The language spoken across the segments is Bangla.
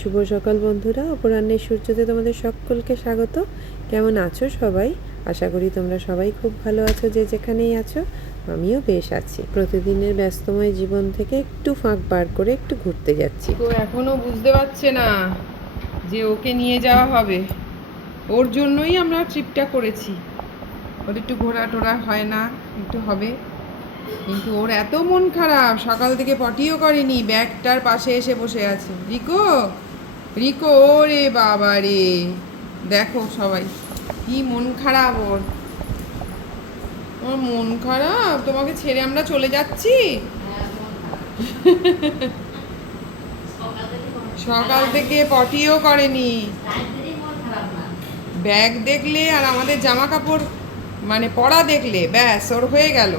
শুভ সকাল বন্ধুরা, অপরাহ্নের সূর্যতে তোমাদের সকলকে স্বাগত। কেমন আছো সবাই? আশা করি তোমরা সবাই খুব ভালো আছো, যে যেখানেই আছো। আমিও বেশ আছি। প্রতিদিনের ব্যস্তময় জীবন থেকে একটু ফাঁক বার করে একটু ঘুরতে যাচ্ছি। তো এখনো বুঝতে পারছে না যে ওকে নিয়ে যাওয়া হবে। ওর জন্যই আমরা ট্রিপটা করেছি। ওর একটু ঘোরা টোরা হয় না, একটু হবে, কিন্তু ওর এত মন খারাপ, সকাল থেকে পটিও করেনি, ব্যাগটার পাশে এসে বসে আছে। রিকো, রিকো, ওরে বাবা রে, দেখো সবাই কি মন খারাপ ওর। ওর মন খারাপ, তোমাকে ছেড়ে আমরা চলে যাচ্ছি। সকাল থেকে পটিও করেনি, ব্যাগ দেখলে আর আমাদের জামা কাপড় মানে পরা দেখলে ব্যাস ওর হয়ে গেল।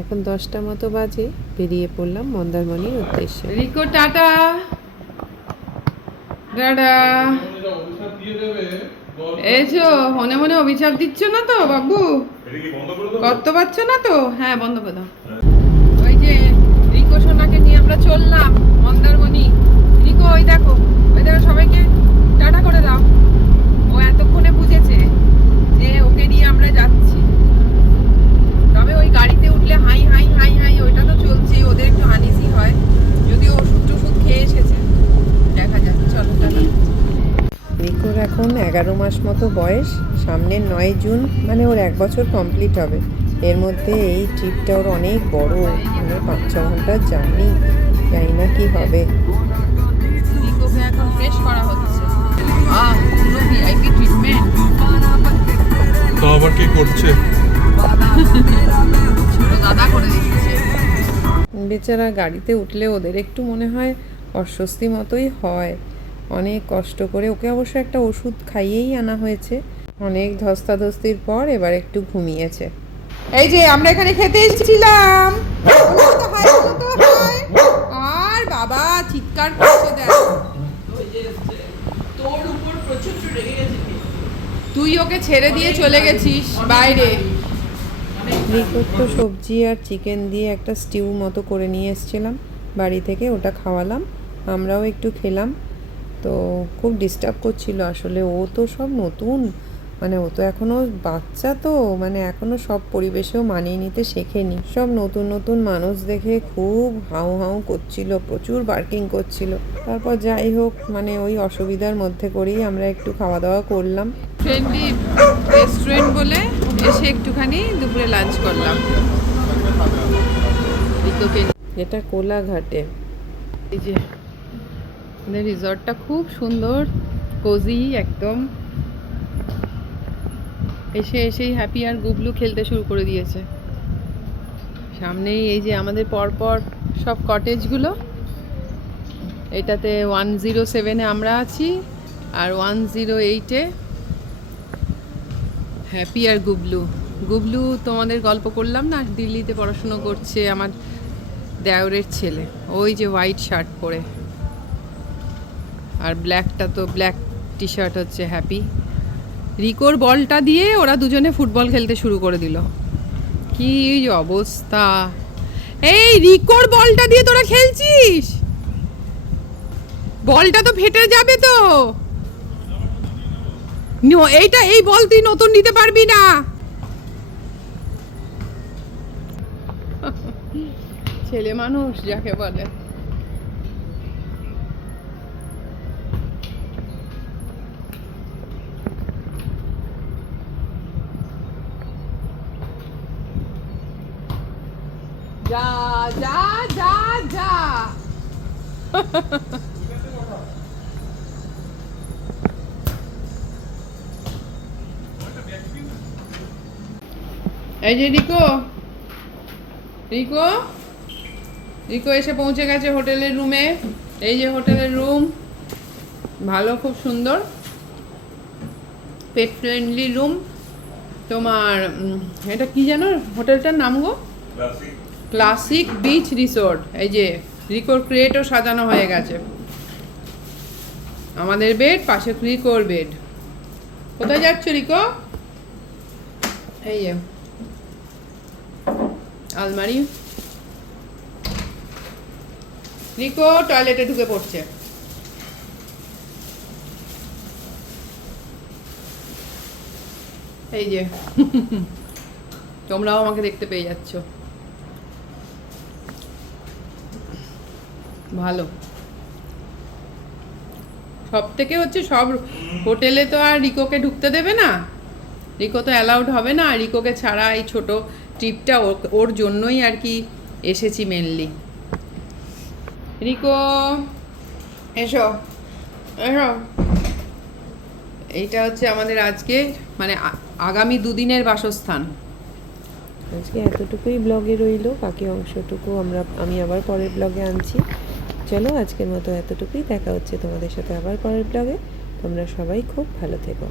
এখন 10টা মতো বাজে, বেরিয়ে পড়লাম মন্দারমণির উদ্দেশ্যে। রিকো টাটা। টাটা। এসো, মনে মনে অভিশাপ দিচ্ছ না তো বাবু? করতে পারছো না তো? হ্যাঁ, বন্ধ করে দাও। ওই যে রিকো সোনাকে নিয়ে আমরা চললাম মন্দারমণি। রিকো, ওই দেখো, ওই দেখো, সবাইকে টাটা করে দাও। ও এতক্ষণে বুঝেছে যে ওকে নিয়ে আমরা যাচ্ছি। তবে ওই গাড়িতে উঠলে হাই হাই হাই হাই ওইটা তো চলছেই, ওদের একটু আনইজি হয়, যদি ওষুধ টষুধ খেয়ে এসেছে। দেখা যাক, চলো টাটা। রিকোর এখন 11 মাস মতো বয়স। সামনের 9 জুন মানে ওর 1 বছর কমপ্লিট হবে। এর মধ্যে এই ট্রিপটা ওর অনেক বড়, মানে 5-6 ঘন্টার জার্নি। জানি না কি হবে। রিকোকে এখন ফ্রেশ করা হচ্ছে। পুরো ভিআইপি ট্রিটমেন্ট। তো আবার কি করছে? ছোট দাদা করে দিচ্ছে। বেচারা গাড়িতে উঠলে ওদের একটু মনে হয় অস্বস্তি মতোই হয়। অনেক কষ্ট করে ওকে অবশ্য একটা ওষুধ খাইয়েই আনা হয়েছে। অনেক ধস্তাধস্তির পর এবার একটু ঘুমিয়েছে। এই যে আমরা এখানে খেতে এসেছিলাম, আর বাবা চিৎকার করছে, দেখ তোর উপর প্রচন্ড রেগে গেছে। তুই ওকে ছেড়ে দিয়ে চলে গেছিস বাইরে। রিকোর তো সবজি আর চিকেন দিয়ে একটা স্টিউ মতো করে নিয়ে এসেছিলাম বাড়ি থেকে, ওটা খাওয়ালাম, আমরাও একটু খেলাম। তো খুব ডিস্টার্ব করছিল আসলে। ও তো সব নতুন, মানে ও তো এখনও বাচ্চা, তো মানে এখনও সব পরিবেশেও মানিয়ে নিতে শেখেনি। সব নতুন নতুন মানুষ দেখে খুব হাউ হাউ করছিল, প্রচুর বার্কিং করছিল। তারপর যাই হোক, মানে ওই অসুবিধার মধ্যে করেই আমরা একটু খাওয়া দাওয়া করলাম। ফ্রেন্ডলি রেস্টুরেন্ট বলে এসে একটুখানি দুপুরে লাঞ্চ করলাম। এটা কোলাঘাটে। এই যে আমাদের রিসর্টটা খুব সুন্দর, কোজি একদম। এসেই হ্যাপি আর গুবলু খেলতে শুরু করে দিয়েছে। সামনেই এই যে আমাদের পরপর সব কটেজগুলো। এটাতে 107-এ আমরা আছি, আর 108-এ হ্যাপি আর গুবলু। গুবলু তোমাদের গল্প করলাম না, দিল্লিতে পড়াশুনো করছে, আমার দেওরের ছেলে। ওই যে হোয়াইট শার্ট পরে, আর ব্ল্যাকটা তো ব্ল্যাক টি শার্ট হচ্ছে হ্যাপি। রিকোর বলটা দিয়ে ওরা দুজনে ফুটবল খেলতে শুরু করে দিল। কি অবস্থা! এই রিকোর বলটা দিয়ে তোরা খেলছিস? বলটা তো ফেটে যাবে তো। এইটা, এই বল তুই নতুন নিতে পারবি না। ছেলে মানুষ যাকে বলে। যা যা যা যা। এই যে রিকো, রিকো, রিকো এসে পৌঁছে গেছে হোটেলের রুমে। এই যে হোটেলের রুম, ভালো, খুব সুন্দর, পেট ফ্রেন্ডলি রুম। তোমার এটা কি জানো হোটেলটার নাম গো? Classic beach resort. এই যে রিকোর ক্রেটও সাজানো হয়ে গেছে। আমাদের বেড, পাশে রিকোর বেড। কোথায় যাচ্ছ রিকো? এই যে আলমারি, রিকো টয়লেটে ঢুকে পড়ছে। এই যে তোমরাও আমাকে দেখতে পেয়ে যাচ্ছ। ভালো। সব থেকে হচ্ছে সব হোটেলে তো আর রিকোকে ঢুকতে দেবে না, রিকো তো অ্যালাউড হবে না। রিকোকে ছাড়া এই ছোট ট্রিপটা ওর জন্যই আর কি এসেছি মেনলি। রিকো এসো এসো। এইটা হচ্ছে আমাদের আজকে মানে আগামী দুদিনের বাসস্থান। আজকে এতটুকুই ব্লগে রইলো, বাকি অংশটুকু আমি আবার পরের ব্লগে আনছি। চলো আজকের মতো এতটুকুই, দেখা হচ্ছে তোমাদের সাথে আবার পরের ব্লগে। তোমরা সবাই খুব ভালো থেকো।